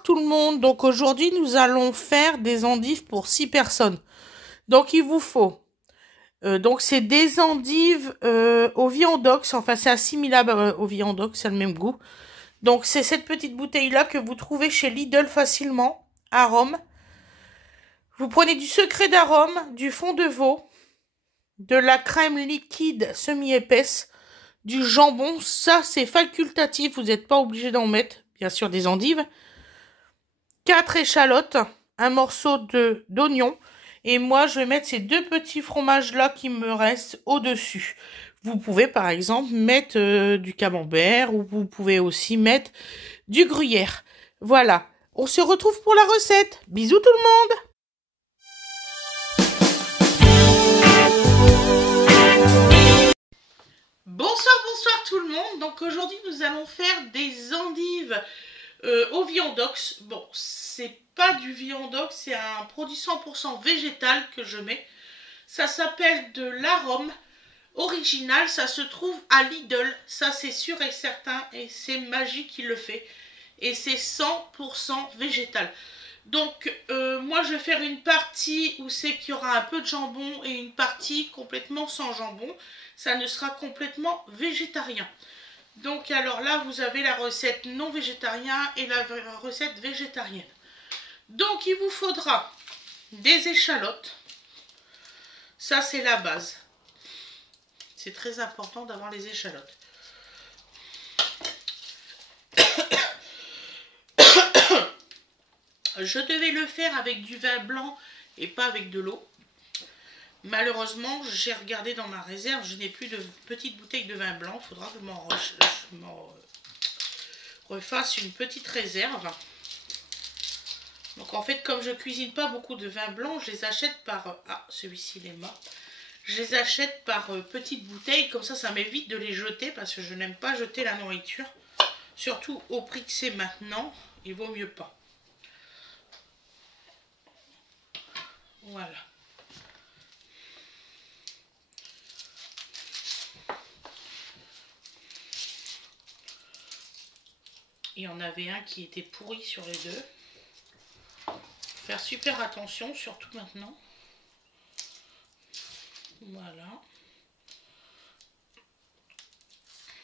bonsoir tout le monde. Donc aujourd'hui nous allons faire des endives pour 6 personnes. Donc il vous faut, donc c'est des endives au viandox, enfin c'est assimilable au viandox, c'est le même goût. Donc c'est cette petite bouteille là que vous trouvez chez Lidl facilement, à Rome. Vous prenez du secret d'arôme, du fond de veau, de la crème liquide semi-épaisse, du jambon, ça c'est facultatif, vous n'êtes pas obligé d'en mettre, bien sûr des endives. 4 échalotes, un morceau d'oignon, et moi je vais mettre ces deux petits fromages là qui me restent au-dessus. Vous pouvez par exemple mettre du camembert, ou vous pouvez aussi mettre du gruyère. Voilà, on se retrouve pour la recette. Bisous tout le monde. Bonsoir tout le monde. Donc aujourd'hui nous allons faire des endives au viandox. Bon, c'est pas du viandox, c'est un produit 100% végétal que je mets. Ça s'appelle de l'arôme original, ça se trouve à Lidl, ça c'est sûr et certain, et c'est Magie qui le fait. Et c'est 100% végétal. Donc moi je vais faire une partie où c'est qu'il y aura un peu de jambon et une partie complètement sans jambon. Ça ne sera complètement végétarien. Donc alors là vous avez la recette non végétarien et la recette végétarienne. Donc il vous faudra des échalotes. Ça c'est la base. C'est très important d'avoir les échalotes. Je devais le faire avec du vin blanc et pas avec de l'eau. Malheureusement, j'ai regardé dans ma réserve, je n'ai plus de petite bouteille de vin blanc. Il faudra que je m'en refasse une petite réserve. Donc en fait, comme je cuisine pas beaucoup de vin blanc, je les achète par... Ah, celui-ci il est mort. Je les achète par petites bouteilles, comme ça m'évite de les jeter parce que je n'aime pas jeter la nourriture. Surtout au prix que c'est maintenant, il vaut mieux pas. Voilà. Il y en avait un qui était pourri sur les deux. Faire super attention, surtout maintenant. Voilà.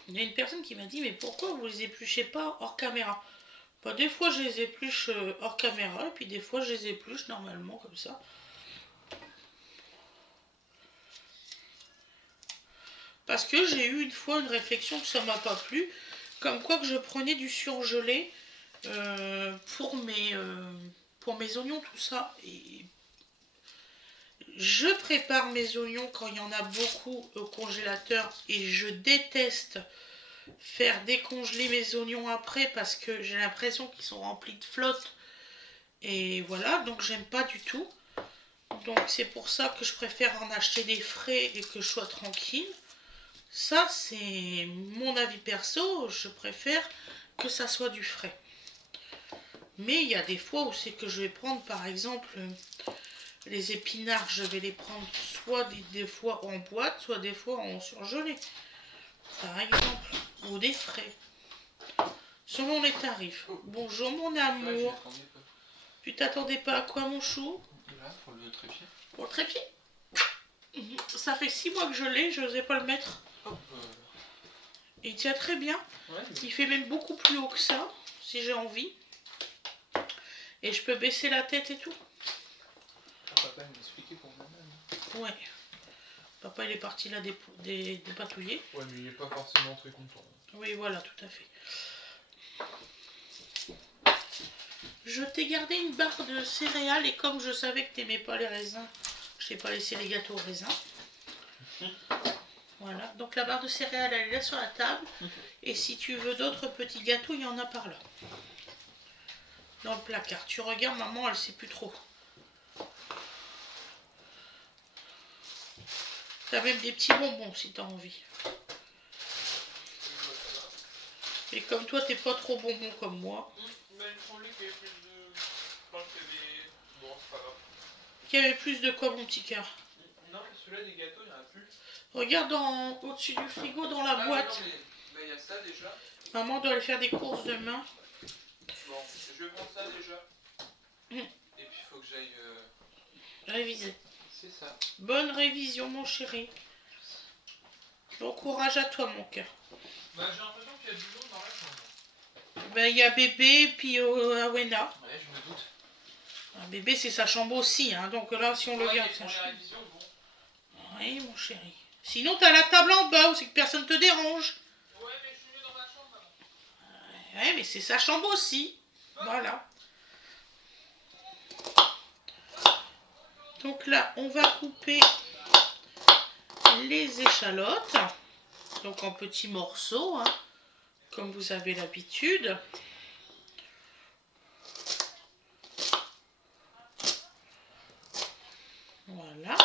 Il y a une personne qui m'a dit, mais pourquoi vous les épluchez pas hors caméra? Bah, des fois je les épluche hors caméra, et puis des fois je les épluche normalement comme ça. Parce que j'ai eu une fois une réflexion que ça m'a pas plu, comme quoi que je prenais du surgelé pour mes oignons, tout ça. Et je prépare mes oignons quand il y en a beaucoup au congélateur, et je déteste faire décongeler mes oignons après parce que j'ai l'impression qu'ils sont remplis de flotte. Et voilà, donc j'aime pas du tout. Donc c'est pour ça que je préfère en acheter des frais et que je sois tranquille. Ça c'est mon avis perso, je préfère que ça soit du frais. Mais il y a des fois où c'est que je vais prendre par exemple les épinards, je vais les prendre soit des fois en boîte, soit des fois en surgelé. Par exemple, ou des frais. Selon les tarifs. Bonjour mon amour. Tu t'attendais pas à quoi mon chou? Là, pour le trépied. Pour le trépied. Ça fait 6 mois que je l'ai, je n'osais pas le mettre. Il tient très bien. Ouais, mais... Il fait même beaucoup plus haut que ça, si j'ai envie. Et je peux baisser la tête et tout. Papa m'a expliqué pour moi-même. Ouais. Papa il est parti là dépatouiller. Ouais, mais il n'est pas forcément très content. Oui, voilà, tout à fait. Je t'ai gardé une barre de céréales et comme je savais que tu n'aimais pas les raisins, je t'ai pas laissé les gâteaux aux raisins. Voilà, donc la barre de céréales elle est là sur la table. Et si tu veux d'autres petits gâteaux, il y en a par là. Dans le placard. Tu regardes, maman, elle sait plus trop. T'as même des petits bonbons si t'as envie. Et comme toi, t'es pas trop bonbon comme moi. Qu'il y avait plus de quoi, mon petit cœur? Non, celui-là des gâteaux, il n'y en a plus. Regarde au-dessus du frigo dans la boîte. Non, mais il y a ça déjà. Maman doit aller faire des courses demain. Bon, je vais prendre ça déjà. Mm. Et puis il faut que j'aille... Réviser. C'est ça. Bonne révision, mon chéri. Bon courage à toi, mon cœur. Bah, j'ai l'impression qu'il y a du monde dans la chambre. Ben, il y a bébé et puis Awena. Ouais, je me doute. Un bébé, c'est sa chambre aussi, hein. Donc là, si on le garde, pour les révisions, bon. Oui, mon chéri. Sinon, t'as la table en bas où c'est que personne te dérange. Ouais, mais je suis mieux dans ma chambre avant. Ouais, mais c'est sa chambre aussi. Voilà. Donc là, on va couper les échalotes. Donc en petits morceaux, hein, comme vous avez l'habitude. Voilà.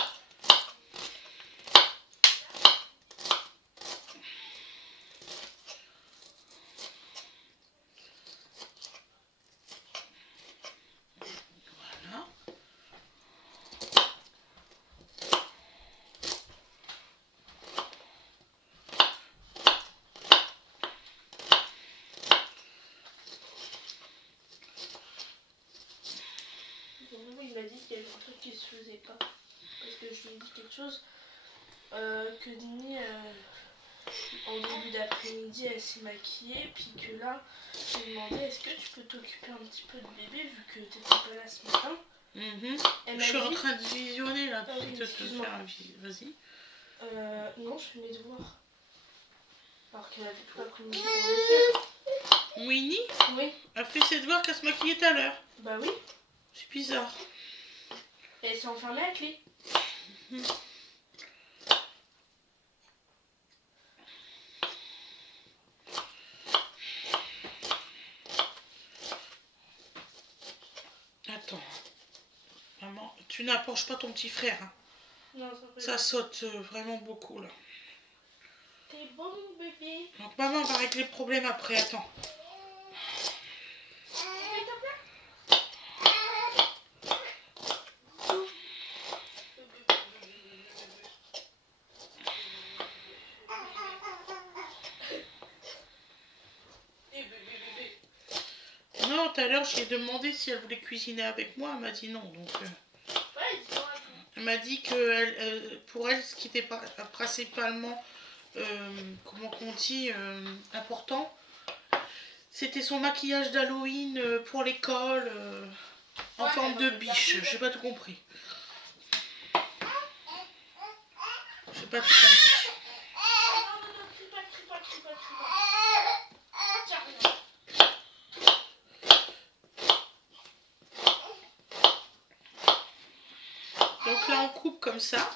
Voilà. Il m'a dit qu'il y avait un truc qui se faisait pas. Parce que je lui ai dit quelque chose que Nini, en début d'après-midi, elle s'est maquillée. Puis que là, j'ai demandé est-ce que tu peux t'occuper un petit peu de bébé vu que t'étais pas là ce matin. Je suis en train de visionner là. Ah oui, Te faire un vas-y. Non, je fais mes devoirs. Alors qu'elle avait tout l'après-midi pour le faire. Winnie Oui. a fait ses devoirs qu'à se maquiller tout à l'heure. Bah oui. C'est bizarre. Et elle s'est enfermée à clé. Attends. Maman, tu n'approches pas ton petit frère. Hein. Non, Ça saute vraiment beaucoup là. T'es bon, mon bébé. Donc maman va régler le problème après. Attends. Non, tout à l'heure, je lui ai demandé si elle voulait cuisiner avec moi. Elle m'a dit non. Donc, elle m'a dit que pour elle, ce qui était principalement, comment on dit, important, c'était son maquillage d'Halloween pour l'école, en forme de biche. J'ai pas tout compris. J'ai pas tout compris. Donc là, on coupe comme ça.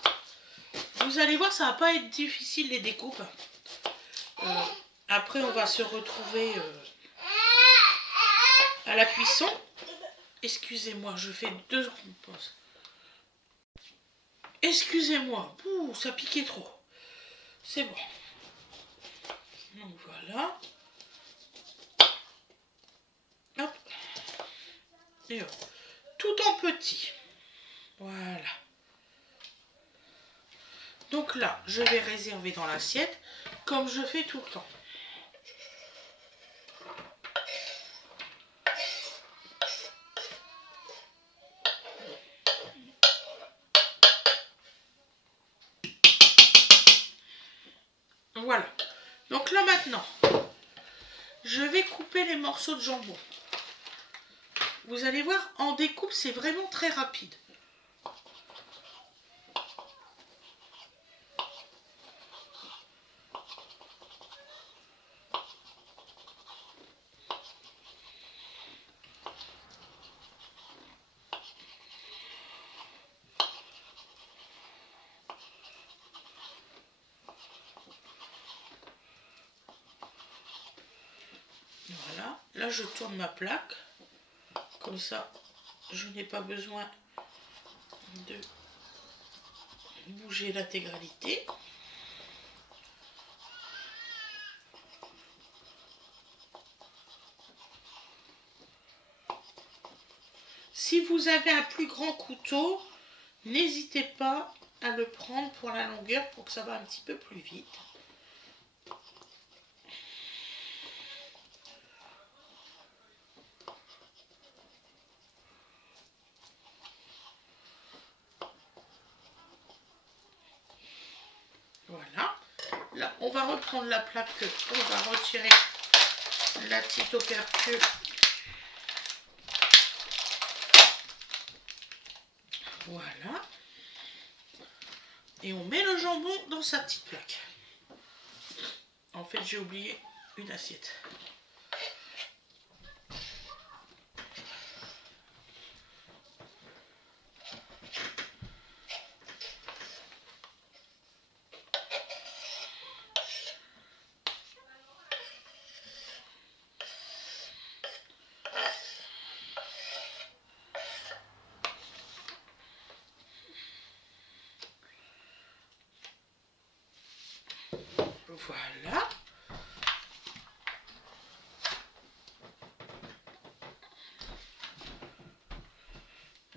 Vous allez voir, ça va pas être difficile les découpes. Après, on va se retrouver à la cuisson. Excusez-moi, je fais 2 secondes de pause. Excusez-moi, ça piquait trop. C'est bon. Donc voilà. Hop. Et hop. Tout en petit. Voilà. Donc là, je vais réserver dans l'assiette, comme je fais tout le temps. Voilà. Donc là maintenant, je vais couper les morceaux de jambon. Vous allez voir, en découpe, c'est vraiment très rapide. Voilà, là je tourne ma plaque, comme ça je n'ai pas besoin de bouger l'intégralité. Si vous avez un plus grand couteau, n'hésitez pas à le prendre pour la longueur pour que ça va un petit peu plus vite. va reprendre la plaque, on va retirer la petite opercule. Voilà. Et on met le jambon dans sa petite plaque. En fait, j'ai oublié une assiette. Voilà.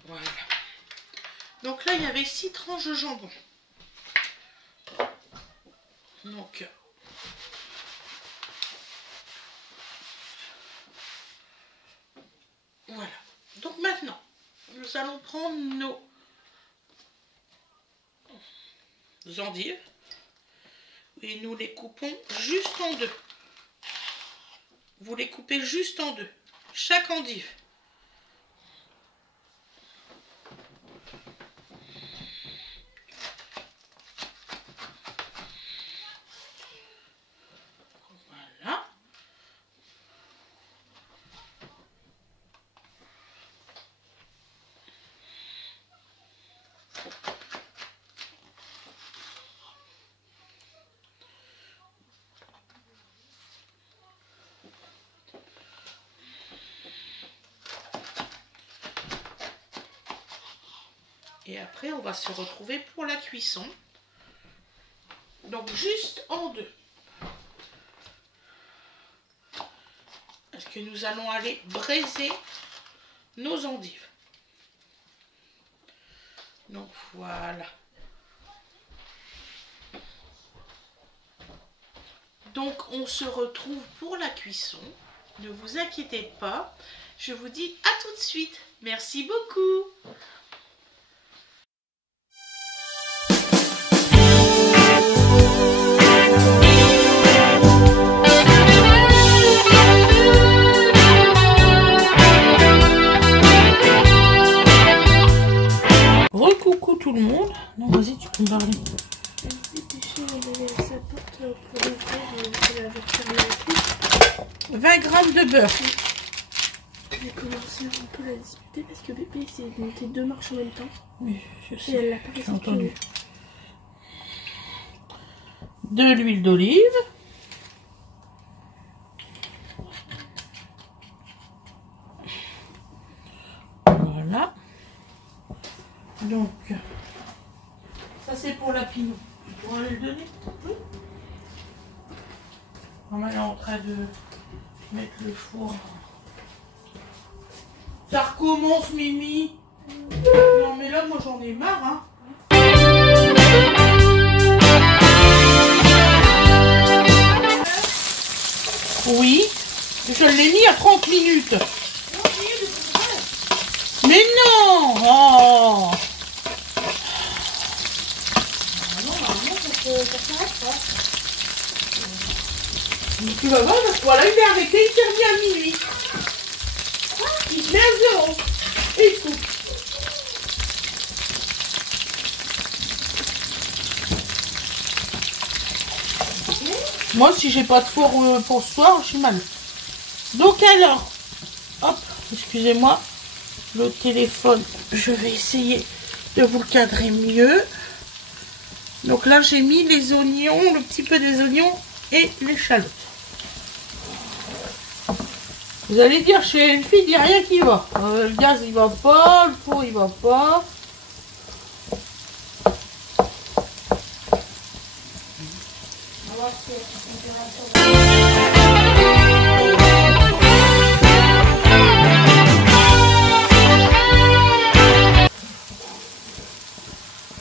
Voilà. Donc là, il y avait 6 tranches de jambon. Donc, voilà. Donc maintenant, nous allons prendre nos endives et nous les coupons juste en deux. Vous les coupez juste en deux, chaque endive. Voilà. Et après, on va se retrouver pour la cuisson. Donc, juste en deux. Parce que nous allons aller braiser nos endives. Donc, voilà. Donc, on se retrouve pour la cuisson. Ne vous inquiétez pas. Je vous dis à tout de suite. Merci beaucoup. Recoucou tout le monde. Non, vas-y, tu peux me parler. Pour le faire, 20 grammes de beurre. j'ai commencé un peu à la disputer parce que bébé s'est monté 2 marches en même temps. Oui, je sais. Et elle l'a pas J'ai respecté. entendu. De l'huile d'olive. Voilà. Donc, ça c'est pour la pinot. Tu pourras aller le donner? Oui. Maman est en train de mettre le four. Ça recommence, Mimi. Non mais là, moi j'en ai marre, hein. Oui, je l'ai mis à 30 minutes. Mais non! Oh! Tu vas voir, voilà, il est arrêté, il s'est remis à minuit. Il se met à 0. Et il coupe. Moi, si j'ai pas de four pour ce soir, je suis mal. Donc alors, hop, excusez-moi, le téléphone, je vais essayer de vous le cadrer mieux. Donc là, j'ai mis les oignons, le petit peu des oignons et l'échalote. Vous allez dire, chez une fille, il n'y a rien qui va. Le gaz, il va pas, le four, il va pas.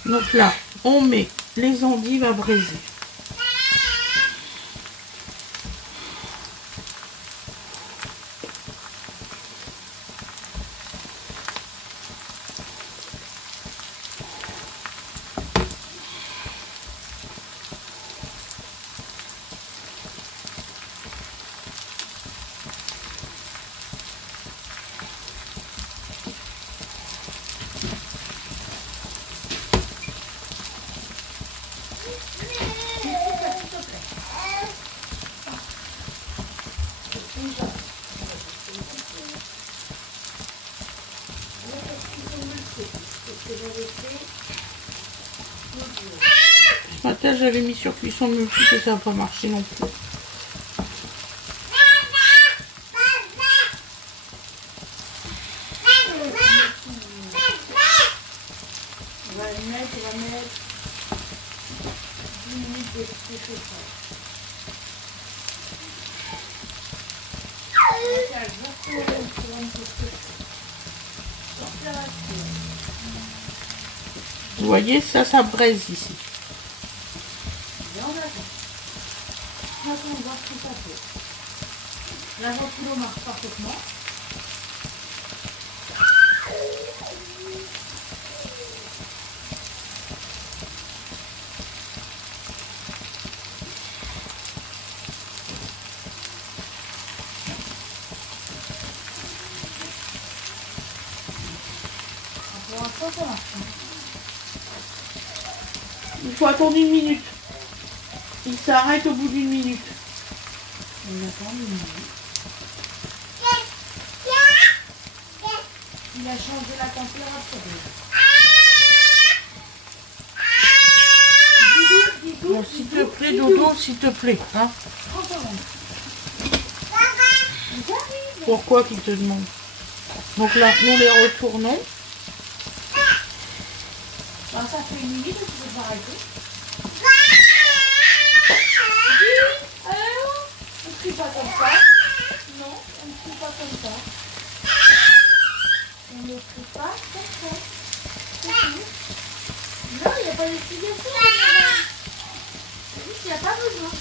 Donc là, on met les endives à braiser. Ce matin, j'avais mis sur cuisson multiple et ça n'a pas marché non plus. On va mettre 10 minutes de préparation. Vous voyez, ça braise ici. On va voir ce que ça fait. La ventilo marche parfaitement. Pour l'instant, ça marche. Il faut attendre 1 minute. Il s'arrête au bout d'1 minute. On attend 1 minute. Il a changé la température. Didou, Bon, s'il te plaît, Dodo, s'il te plaît. Hein? 30 secondes. Pourquoi qu'il te demande? Donc là, nous les retournons. Ben, ça fait 1 minute, tu peux pas arrêter. On ne crie pas comme ça. Non, on ne crie pas comme ça. On ne crie pas comme ça. Non, il n'y a pas d'explication. Il n'y a pas besoin.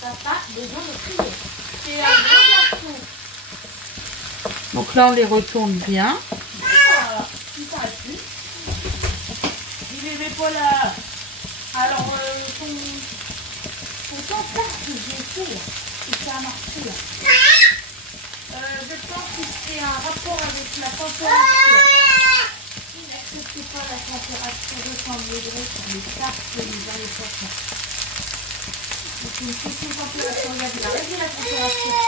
T'as pas besoin de crier. C'est un grand garçon. Donc là, on les retourne bien. Voilà, il s'arrête plus. Il est l'épaule à... Alors, ton temps que j'ai fait, et ça a marché. Je pense que c'est un rapport avec la température. N'acceptez pas la température de 100 degrés sur les cartes que vous allez sortir. C'est une question de température. Regardez, il a réglé la température.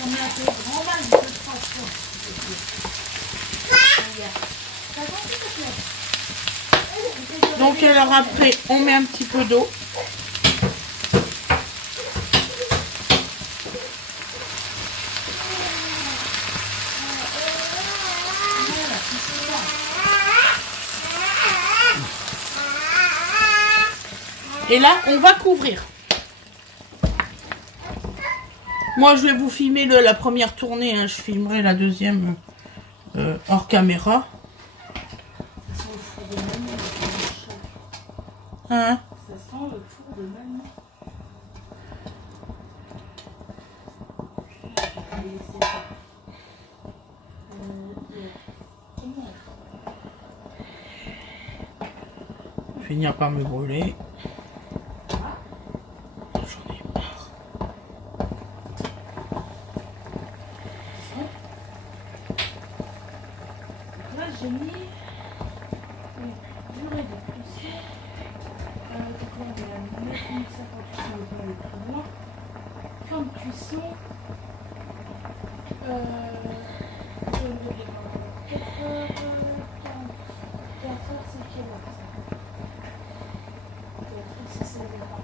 On met un peu grand mal de frustration. Donc alors après, on met un petit peu d'eau. Et là, on va couvrir. Moi, je vais vous filmer la première tournée. Hein. Je filmerai la deuxième hors caméra. Hein? Ça sent le four de mamie. Je vais finir par me brûler. J'en ai marre. Là, j'ai mis une durée de cuisson. Donc là, on est à 9 minutes 58, on va aller plus loin. Fin de cuisson. 4 heures, 4 heures, c'est quelle heure ça? C'est 16 heures.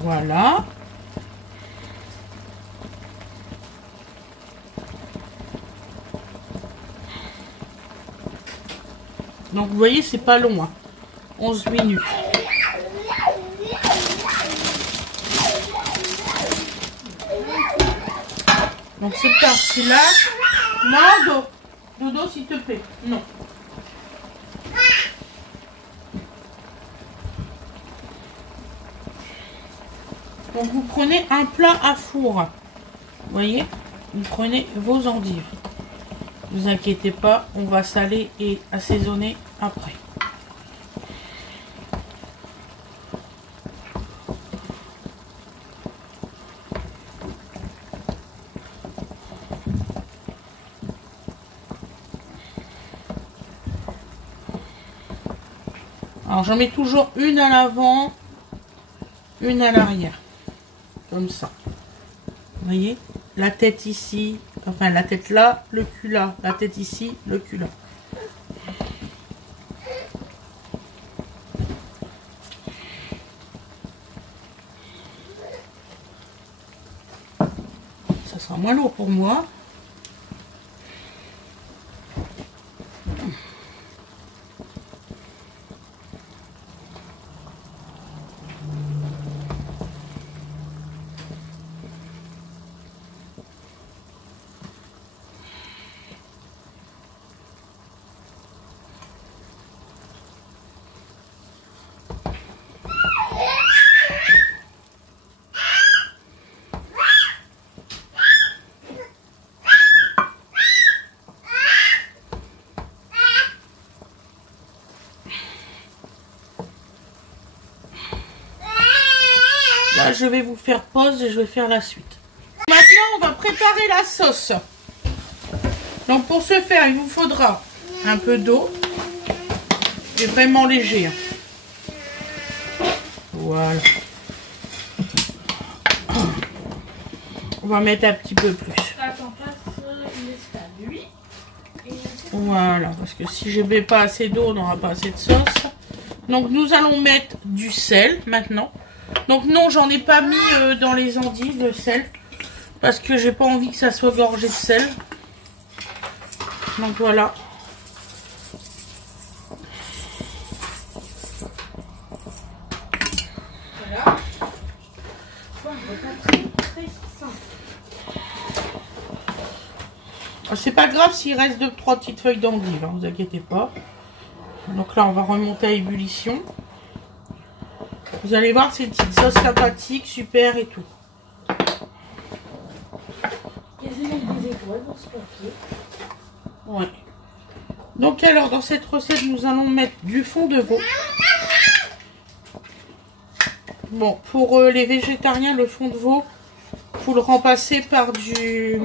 Voilà. Donc vous voyez, c'est pas long, hein. 11 minutes. Donc c'est parti là. Non, Dodo, s'il te plaît. Non. Donc vous prenez un plat à four. Vous voyez, vous prenez vos endives. Ne vous inquiétez pas, on va saler et assaisonner après. Alors j'en mets toujours une à l'avant, une à l'arrière. Comme ça. Vous voyez? La tête ici, enfin la tête là, le cul là. La tête ici, le cul là. Ça sera moins lourd pour moi. Là, je vais vous faire pause et je vais faire la suite. Maintenant, on va préparer la sauce. Donc, pour ce faire, il vous faudra un peu d'eau. Et vraiment léger. Voilà. On va mettre un petit peu plus. Voilà, parce que si je ne mets pas assez d'eau, on n'aura pas assez de sauce. Donc, nous allons mettre du sel maintenant. Donc non, j'en ai pas mis dans les endives le sel parce que j'ai pas envie que ça soit gorgé de sel. Donc voilà. Voilà. C'est pas grave s'il reste 2-3 petites feuilles d'endive, hein, vous inquiétez pas. Donc là, on va remonter à ébullition. Vous allez voir, c'est une petite sauce sympathique, super et tout. Quasiment des étoiles dans ce papier. Ouais. Donc alors, dans cette recette, nous allons mettre du fond de veau. Bon, pour les végétariens, le fond de veau, vous le remplacez par du...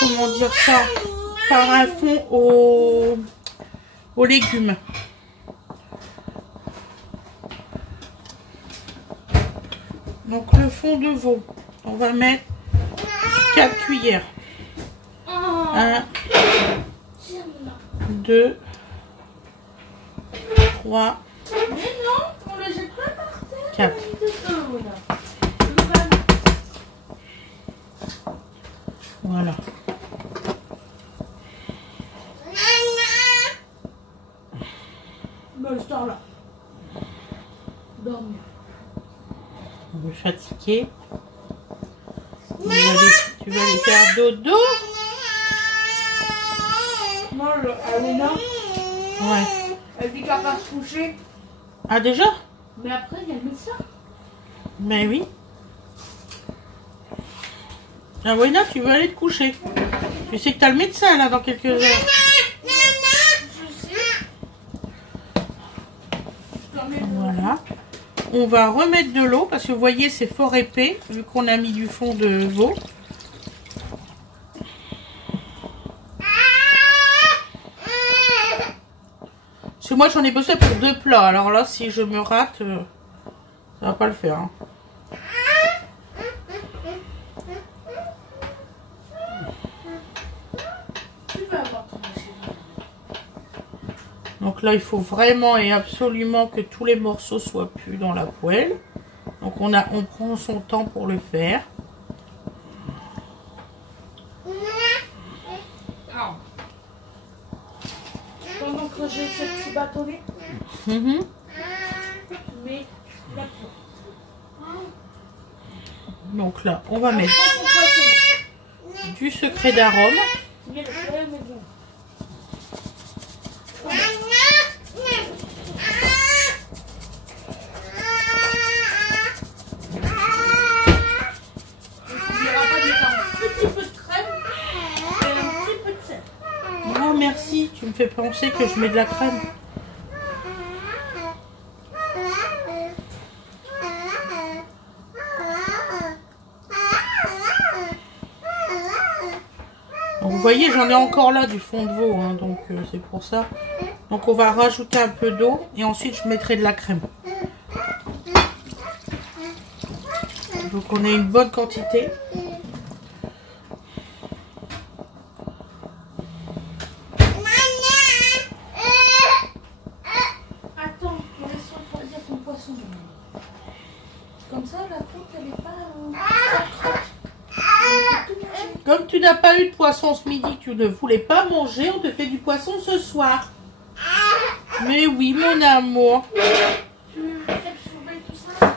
Comment dire ça? Par un fond aux légumes. Donc le fond de veau, on va mettre 4 cuillères. 1, 2, 3, Mais non, on le jette pas par terre. 4. Voilà. Bon, je dors là. Dormir. On est fatigué. Tu vas aller faire dodo? Non, Alena, Ouais. elle dit qu'elle va pas se coucher. Ah déjà? Mais après, il y a le médecin. Ben oui. Ah Wayna, tu veux aller te coucher? Tu sais que tu as le médecin là dans quelques heures. Je sais. Voilà. On va remettre de l'eau parce que vous voyez c'est fort épais vu qu'on a mis du fond de veau. Parce que moi j'en ai besoin pour 2 plats. Alors là si je me rate, ça va pas le faire. Hein. Donc là, il faut vraiment et absolument que tous les morceaux soient plus dans la poêle. Donc on prend son temps pour le faire. Pendant que j'ai ce petit bâtonnet, mais Donc là, on va mettre du secret d'arôme. Oh merci, tu me fais penser que je mets de la crème. Donc vous voyez, j'en ai encore là du fond de veau, hein, donc c'est pour ça. Donc on va rajouter un peu d'eau et ensuite je mettrai de la crème. Donc on a une bonne quantité. Attends, laisse-moi refroidir ton poisson. Comme ça, la croûte, elle est pas... Comme tu n'as pas eu de poisson ce midi, tu ne voulais pas manger, on te fait du poisson ce soir. Mais oui, mon amour. Tu fais le surveille tout ça?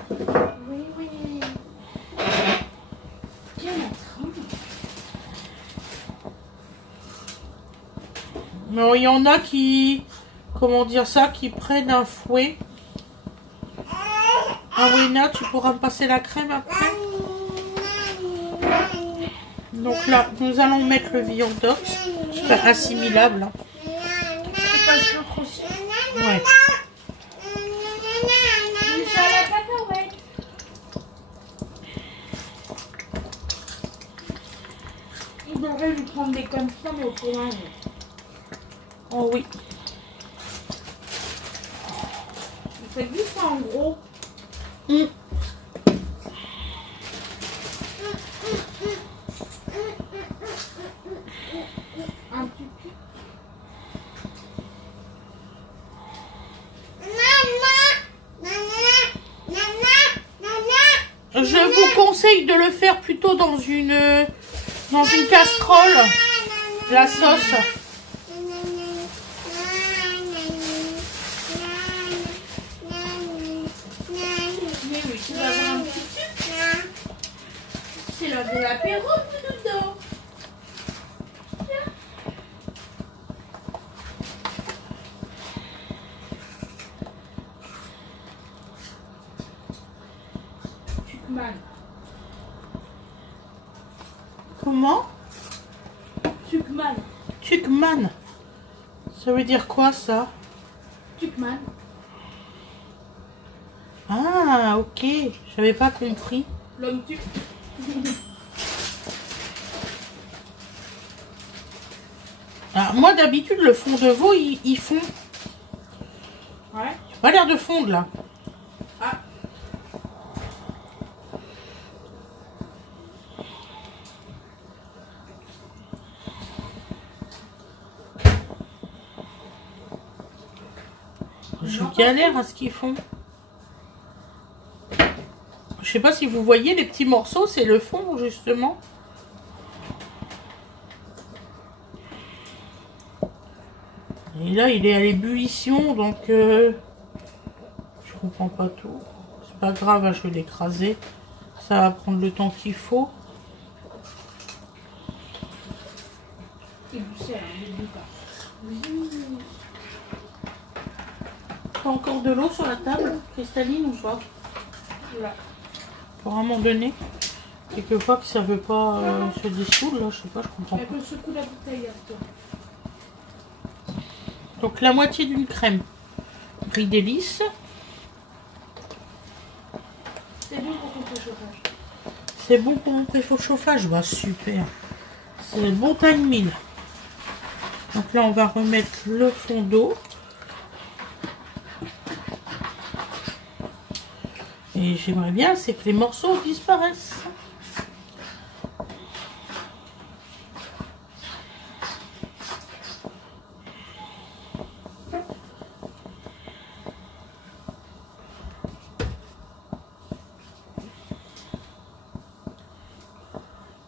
Oui, oui. Bien en train. Mais il y en a qui, comment dire ça, qui prennent un fouet. Ah oui, Na, tu pourras me passer la crème après. Donc là, nous allons mettre le viandox. C'est assimilable. Hein. Tu passes l'autre aussi. Ouais. Ça la cacahuète. Il devrait lui prendre des comme ça, mais au fromage. Oh oui. Il fait juste ça en gros. Un petit peu. Je vous conseille de le faire plutôt dans une casserole, la sauce. Mais oui, tu vas avoir un petit peu. C'est l'heure de l'apéro, Doudou. Tukman. Comment? Tukman. Tukman. Ça veut dire quoi ça? Tukman. Ah, ok. J'avais pas compris. L'homme tuk. Ah, moi d'habitude le fond de veau il fond. Ouais. Il a pas l'air de fondre là. Ah. Je galère à ce qu'ils font. Je sais pas si vous voyez les petits morceaux, c'est le fond justement. Et là il est à l'ébullition donc je comprends pas tout. C'est pas grave, hein, je vais l'écraser. Ça va prendre le temps qu'il faut. Il vous sert, il ne pas. T'as encore de l'eau sur la table, cristalline ou pas? Là. Pour un moment donné, quelquefois que ça veut pas se dissoudre, là, je sais pas, je comprends Elle pas. peut secouer la bouteille à toi. Donc la moitié d'une crème. Brie délice. C'est bon pour ton préchauffage. C'est bon pour mon préchauffage, bah super. C'est le bon timing. Donc là on va remettre le fond d'eau. Et j'aimerais bien, c'est que les morceaux disparaissent.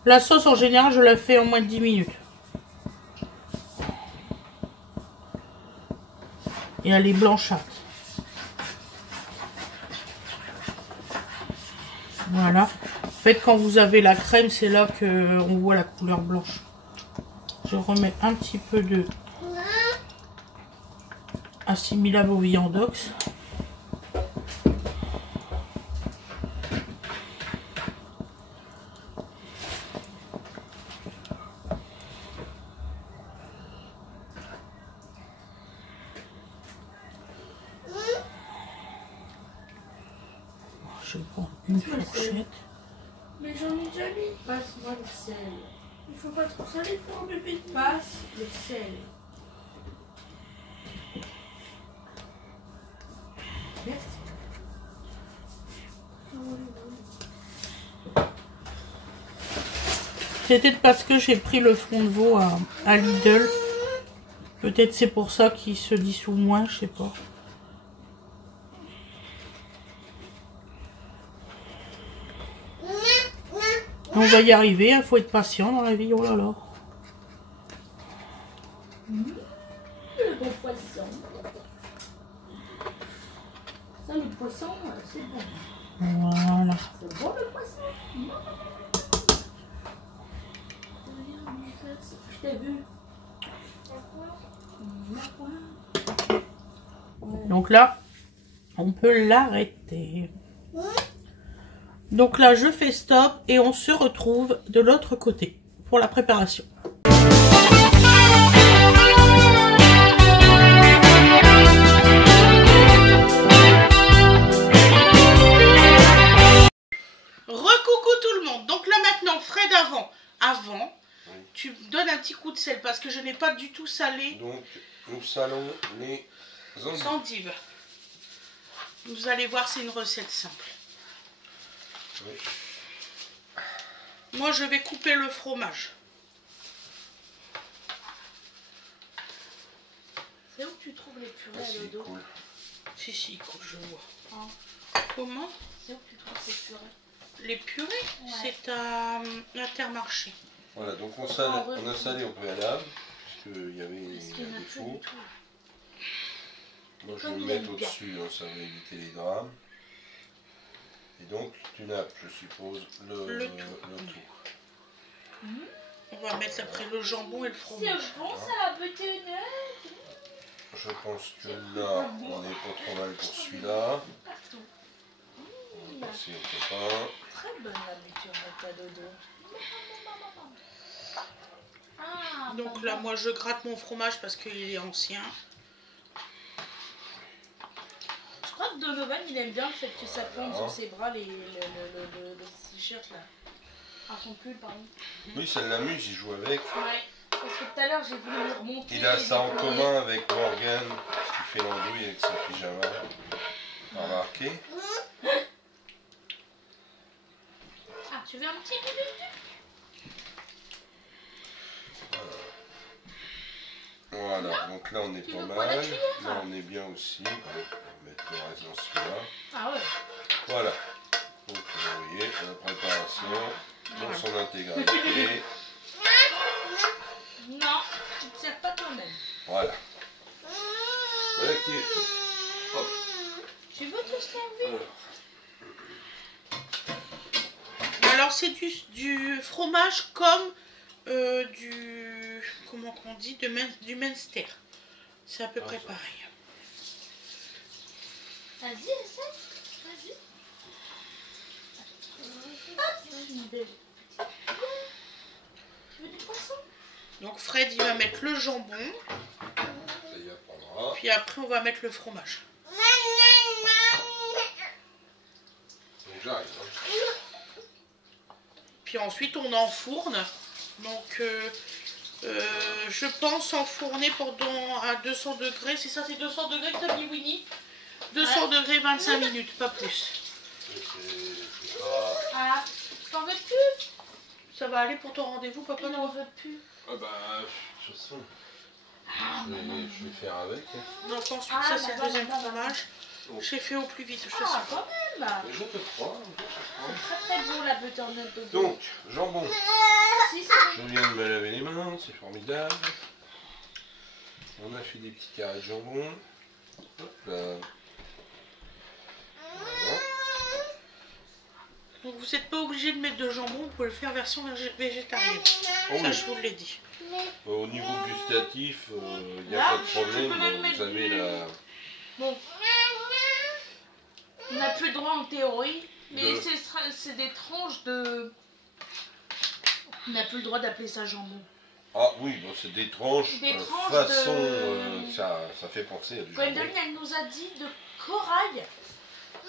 La sauce en général je la fais en moins de 10 minutes. Et elle est blanchâtre. Voilà. En fait, quand vous avez la crème, c'est là qu'on voit la couleur blanche. Je remets un petit peu de assimilable au viandox. Je prends une fourchette. Mais j'en ai déjà mis. Passe-moi le sel. Il faut pas trop salé pour un bébé. Passe le sel. C'était parce que j'ai pris le front de veau à Lidl. Peut-être c'est pour ça qu'il se dissout moins, je sais pas. On va y arriver, il faut être patient dans la vie, oh là là. Le bon poisson. Ça, le poisson, c'est bon. Voilà. C'est bon le poisson. Je t'ai vu. Donc là, on peut l'arrêter. Donc là, je fais stop et on se retrouve de l'autre côté pour la préparation. Recoucou tout le monde. Donc là maintenant, Fred avant, oui. Tu me donnes un petit coup de sel parce que je n'ai pas du tout salé. Donc nous salons les endives. Vous allez voir, c'est une recette simple. Oui. Moi, je vais couper le fromage. C'est où tu trouves les purées à l'eau? Cool. Si, cool, je vois. Ah. Comment? C'est où tu trouves ces purées? Les purées, ouais. C'est à Intermarché. Voilà, donc on a salé au préalable, puisqu'il y avait des défauts. Moi, je vais le mettre au-dessus, hein, ça va éviter les drames. Et donc, tu nappes, je suppose, le tout. On va mettre après le jambon et le fromage. C'est bon, ça, petit nez. Je pense que là, on n'est pas trop mal pour celui-là. On va passer au copain. Très bonne la buturette à dodo. Ah, donc là, moi, je gratte mon fromage parce qu'il est ancien. Je crois que Donovan, il aime bien le fait que ça plante sur ses bras le t-shirt là. Ah, son pull, pardon. Oui, ça l'amuse, il joue avec. Ouais, parce que tout à l'heure, j'ai voulu le remonter. Il a ça en commun avec Morgan, qui fait l'andouille avec son pyjama. Remarquez. Ah, tu veux un petit peu? Voilà, donc là on est pas mal. Là on est bien aussi. On va mettre le reste dans celui-là. Ah ouais. Voilà. Donc vous voyez la préparation dans son intégralité. Non, tu ne te sers pas toi-même. Voilà. Voilà qui est fait. Hop. Tu veux te servir? Alors c'est du fromage comme comment on dit, du Munster. C'est à peu près pareil. Vas-y, essaie. Vas-y. Tu veux du poisson? Donc Fred, il va mettre le jambon. Puis après, on va mettre le fromage. Puis ensuite, on enfourne. Donc, je pense enfourner à 200 degrés. C'est ça, c'est 200 degrés que tu as mis, Winnie? 200 degrés, 25 minutes, pas plus. Ah, t'en veux plus? Ça va aller pour ton rendez-vous, papa? Il n'en veut plus. Ah bah, de toute façon, je vais faire avec. Donc ensuite, ça c'est le deuxième fromage. J'ai fait au plus vite, je te Ah, quand même. Je te crois. C'est très très beau la butternut de Donc, jambon. Si, je viens de me laver les mains, c'est formidable. On a fait des petits carrés de jambon. Hop là. Voilà. Donc vous n'êtes pas obligé de mettre de jambon, vous pouvez le faire version végétarienne. Oh ça, oui. je vous l'ai dit. Au niveau gustatif, il n'y a pas de problème. Vous avez la... Bon. On n'a plus le droit en théorie, mais c'est des tranches de... On n'a plus le droit d'appeler ça jambon. Ah oui, bon, c'est des tranches, façon, ça fait penser à du jambon. Gwendoline, elle nous a dit de corail.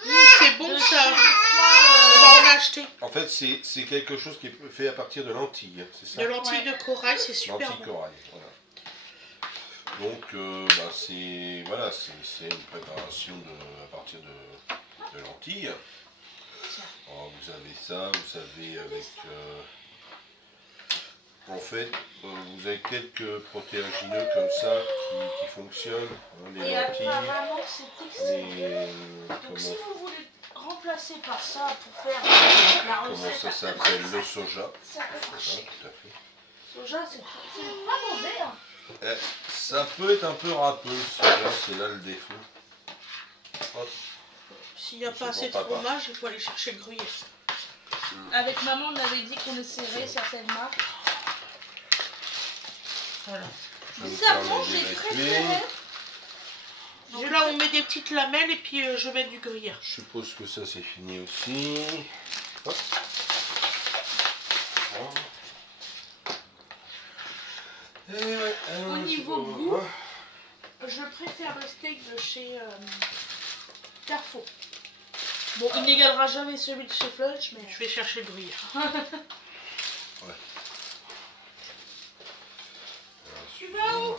C'est bon ça. On va en acheter. En fait, c'est quelque chose qui est fait à partir de lentilles, c'est ça? De lentilles de corail, c'est super lentilles bon. corail, voilà. Donc, c'est voilà, c'est une préparation à partir de lentilles. Alors, vous avez ça, vous savez avec en fait, vous avez quelques protéagineux comme ça qui fonctionnent. Hein, les Et lentilles, apparemment, c'est excellent. Donc comment, si vous voulez remplacer par ça pour faire la comment recette, ça s'appelle? Le soja. ça peut marcher. Tout à fait. Soja, c'est pas mauvais. Hein. Ça peut être un peu râpeux, le soja, c'est là le défaut. Hop. S'il n'y a pas assez de Papa. fromage, il faut aller chercher le gruyère. Avec maman, on avait dit qu'on essaierait certaines marques. Voilà. Je vais vous Bizarrement, faire les j'ai greffés. préféré. Donc là, on met des petites lamelles et puis je mets du gruyère. Je suppose que ça c'est fini aussi. Hop. Et ouais, Au niveau c'est goût, bon. je préfère le steak de chez Carrefour. Bon, il n'égalera jamais celui de chez Flunch, mais Je vais chercher le gruyère. Tu vas où?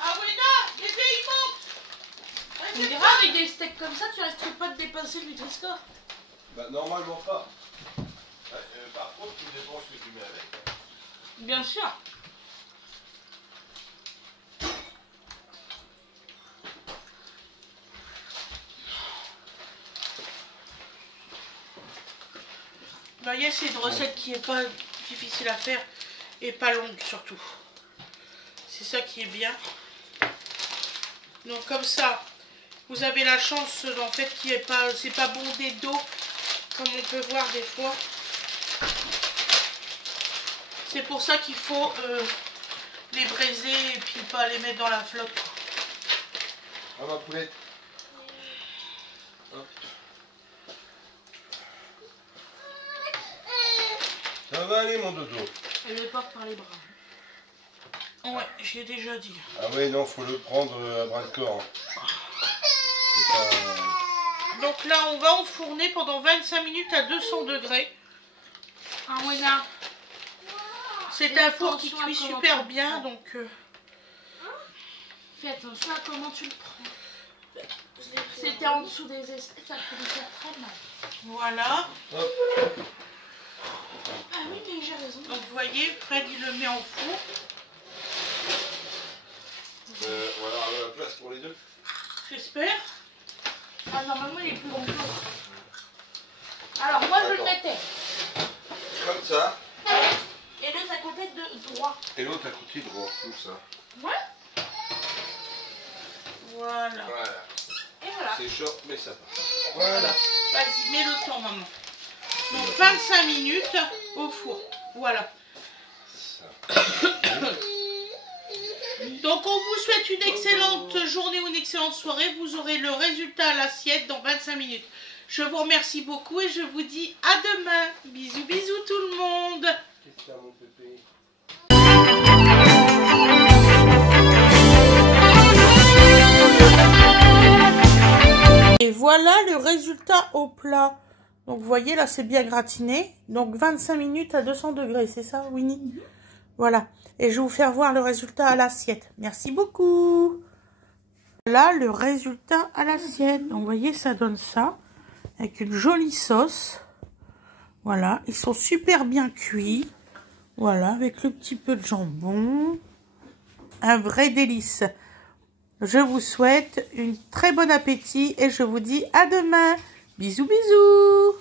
Ah oui, non, les deux, ils montent. on dira avec des steaks comme ça, tu risquerais pas de dépasser le Nutri-Score. Bah, normalement pas. Par contre, tout dépend ce que tu mets avec. Hein. Bien sûr. Vous voyez, c'est une recette qui n'est pas difficile à faire et pas longue surtout. C'est ça qui est bien. Donc comme ça, vous avez la chance en fait qu'il n'est pas, c'est pas bondé d'eau comme on peut voir des fois. C'est pour ça qu'il faut les braiser et puis pas les mettre dans la flotte. Ah ma poulette. Hop. Ça va aller mon dodo. Elle le porte par les bras. Ouais, j'ai déjà dit. Ah ouais non, faut le prendre à bras le corps. Faut pas... Donc là, on va enfourner pendant 25 minutes à 200 degrés. Ah ouais, là. C'est Fais un four qui attention à cuit comment super tu le bien, prends. donc Fais attention à comment tu le prends. C'était en dessous des escaliers, ça peut lui faire très mal. voilà. Hop. Ah oui, mais j'ai raison. Donc vous voyez, Fred il le met en four. On va avoir la place pour les deux. J'espère. Ah, normalement, il est plus long que l'autre. Alors, moi, je le D'accord. mettais. Comme ça. Et l'autre à côté de droit. Et l'autre à côté droit, comme ça. Ouais. Voilà. Voilà. Et voilà. C'est chaud, mais ça passe. Voilà. Vas-y, mets le temps, maman. Donc 25 minutes au four. Voilà. Ça. Donc on vous souhaite une excellente journée ou une excellente soirée. Vous aurez le résultat à l'assiette dans 25 minutes. Je vous remercie beaucoup et je vous dis à demain. Bisous, bisous tout le monde. Qu'est-ce qu'il y a, mon pépé? Et voilà le résultat au plat. Donc vous voyez là c'est bien gratiné. Donc 25 minutes à 200 degrés, c'est ça Winnie? Voilà. Et je vais vous faire voir le résultat à l'assiette. Merci beaucoup. Là le résultat à l'assiette. Donc vous voyez ça donne ça. Avec une jolie sauce. Voilà. Ils sont super bien cuits. Voilà. Avec le petit peu de jambon. Un vrai délice. Je vous souhaite une très bon appétit et je vous dis à demain. Bisous, bisous.